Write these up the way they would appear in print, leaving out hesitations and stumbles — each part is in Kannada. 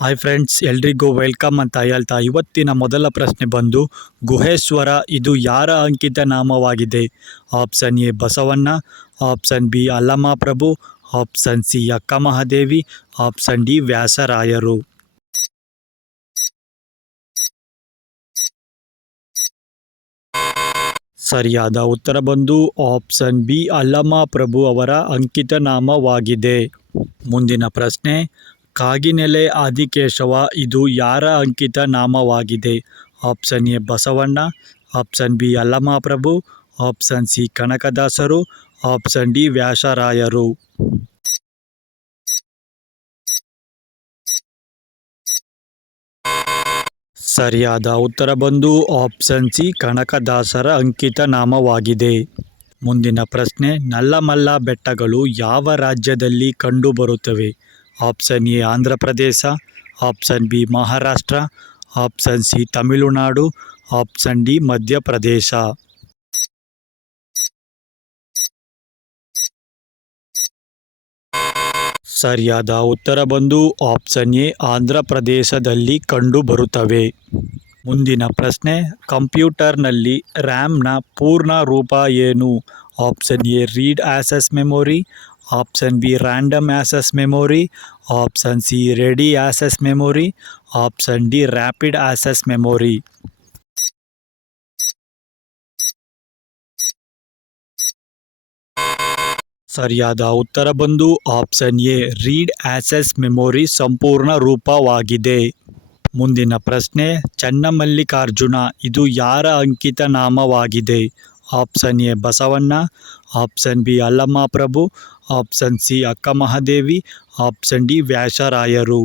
ಹಾಯ್ ಫ್ರೆಂಡ್ಸ್, ಎಲ್ರಿಗೂ ವೆಲ್ಕಮ್ ಅಂತ ಹೇಳ್ತಾ ಇವತ್ತಿನ ಮೊದಲ ಪ್ರಶ್ನೆ ಬಂದು ಗುಹೇಶ್ವರ ಇದು ಯಾರ ಅಂಕಿತ ನಾಮವಾಗಿದೆ? Option A Basavanna, option B Allamaprabhu, option C Akkamahadevi, option D ವ್ಯಾಸರಾಯರು. ಸರಿಯಾದ ಉತ್ತರ ಬಂದು ಆಪ್ಷನ್ ಬಿ ಅಲ್ಲಮಪ್ರಭು ಅವರ ಅಂಕಿತ ನಾಮವಾಗಿದೆ. ಮುಂದಿನ ಪ್ರಶ್ನೆ, ಕಾಗಿನೆಲೆ ಆದಿಕೇಶವ ಇದು ಯಾರ ಅಂಕಿತ ನಾಮವಾಗಿದೆ? Option A Basavanna, option B Allamaprabhu, option C ಕನಕದಾಸರು, ಆಪ್ಷನ್ ಡಿ ವ್ಯಾಸರಾಯರು. ಸರಿಯಾದ ಉತ್ತರ ಬಂದು ಆಪ್ಷನ್ ಸಿ ಕನಕದಾಸರ ಅಂಕಿತ ನಾಮವಾಗಿದೆ. ಮುಂದಿನ ಪ್ರಶ್ನೆ, ನಲ್ಲಮಲ್ಲ ಬೆಟ್ಟಗಳು ಯಾವ ರಾಜ್ಯದಲ್ಲಿ ಕಂಡುಬರುತ್ತವೆ? Option A Andhra Pradesh, option B Maharashtra, option C Tamil Nadu, option D Madhya Pradesh. ಸರಿಯಾದ ಉತ್ತರ ಬಂದು ಆಪ್ಷನ್ ಎ ಆಂಧ್ರ ಪ್ರದೇಶದಲ್ಲಿ ಕಂಡುಬರುತ್ತವೆ. ಮುಂದಿನ ಪ್ರಶ್ನೆ, ಕಂಪ್ಯೂಟರ್ನಲ್ಲಿ ರ್ಯಾಮ್ನ ಪೂರ್ಣ ರೂಪ ಏನು? Option A read access memory, option B random access memory, option C ready access memory, option D rapid access memory. ಸರಿಯಾದ ಉತ್ತರ ಬಂದು option A read access memory ಸಂಪೂರ್ಣ ರೂಪವಾಗಿದೆ. ಮುಂದಿನ ಪ್ರಶ್ನೆ, ಚನ್ನಮಲ್ಲಿಕಾರ್ಜುನ ಇದು ಯಾರ ಅಂಕಿತ ನಾಮವಾಗಿದೆ? Option A Basavanna, option B Allamaprabhu, option C Akkamahadevi, option D ವ್ಯಾಸರಾಯರು.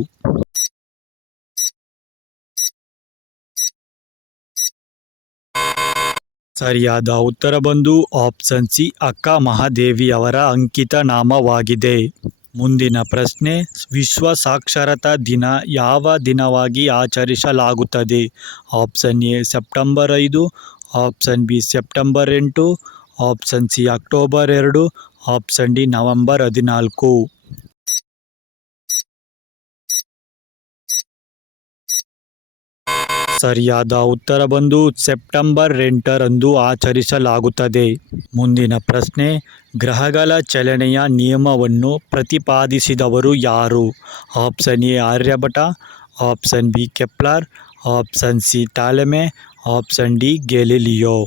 ಸರಿಯಾದ ಉತ್ತರ ಬಂದು ಆಪ್ಷನ್ ಸಿ ಅಕ್ಕಮಹಾದೇವಿ ಅವರ ಅಂಕಿತ ನಾಮವಾಗಿದೆ. ಮುಂದಿನ ಪ್ರಶ್ನೆ, ವಿಶ್ವ ಸಾಕ್ಷರತಾ ದಿನ ಯಾವ ದಿನವಾಗಿ ಆಚರಿಸಲಾಗುತ್ತದೆ? Option A September 5, option B September 8, option C October 2, option D November 14. ಸರಿಯಾದ ಉತ್ತರ ಬಂದು ಸೆಪ್ಟೆಂಬರ್ 8ರಂದು ಆಚರಿಸಲಾಗುತ್ತದೆ. ಮುಂದಿನ ಪ್ರಶ್ನೆ, ಗ್ರಹಗಳ ಚಲನೆಯ ನಿಯಮವನ್ನು ಪ್ರತಿಪಾದಿಸಿದವರು ಯಾರು? Option A Aryabhata, option B Kepler, option C Ptolemy, option D Galileo.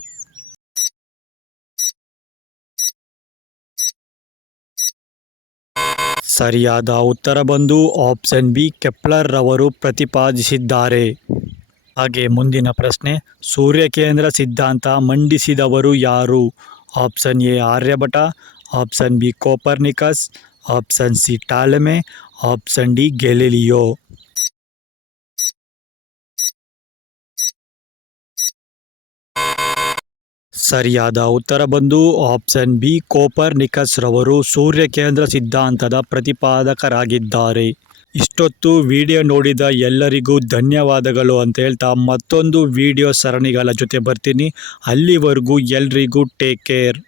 ಸರಿಯಾದ ಉತ್ತರ ಬಂದು ಆಪ್ಷನ್ ಬಿ ಕೆಪ್ಲರ್ ರವರು ಪ್ರತಿಪಾದಿಸಿದ್ದಾರೆ. ಹಾಗೆ ಮುಂದಿನ ಪ್ರಶ್ನೆ, ಸೂರ್ಯಕೇಂದ್ರ ಸಿದ್ಧಾಂತ ಮಂಡಿಸಿದವರು ಯಾರು? Option A Aryabhata, option B Copernicus, option C Ptolemy, option D Galileo. ಸರಿಯಾದ ಉತ್ತರ ಬಂದು ಆಪ್ಷನ್ ಬಿ ಕೋಪರ್ನಿಕಸ್ ರವರು ಸೂರ್ಯಕೇಂದ್ರ ಸಿದ್ಧಾಂತದ ಪ್ರತಿಪಾದಕರಾಗಿದ್ದಾರೆ. ಇಷ್ಟೊತ್ತು ವಿಡಿಯೋ ನೋಡಿದ ಎಲ್ಲರಿಗೂ ಧನ್ಯವಾದಗಳು ಅಂತ ಹೇಳ್ತಾ ಮತ್ತೊಂದು ವಿಡಿಯೋ ಸರಣಿಗಳ ಜೊತೆ ಬರ್ತೀನಿ. ಅಲ್ಲಿವರೆಗೂ ಎಲ್ರಿಗೂ ಟೇಕ್ ಕೇರ್.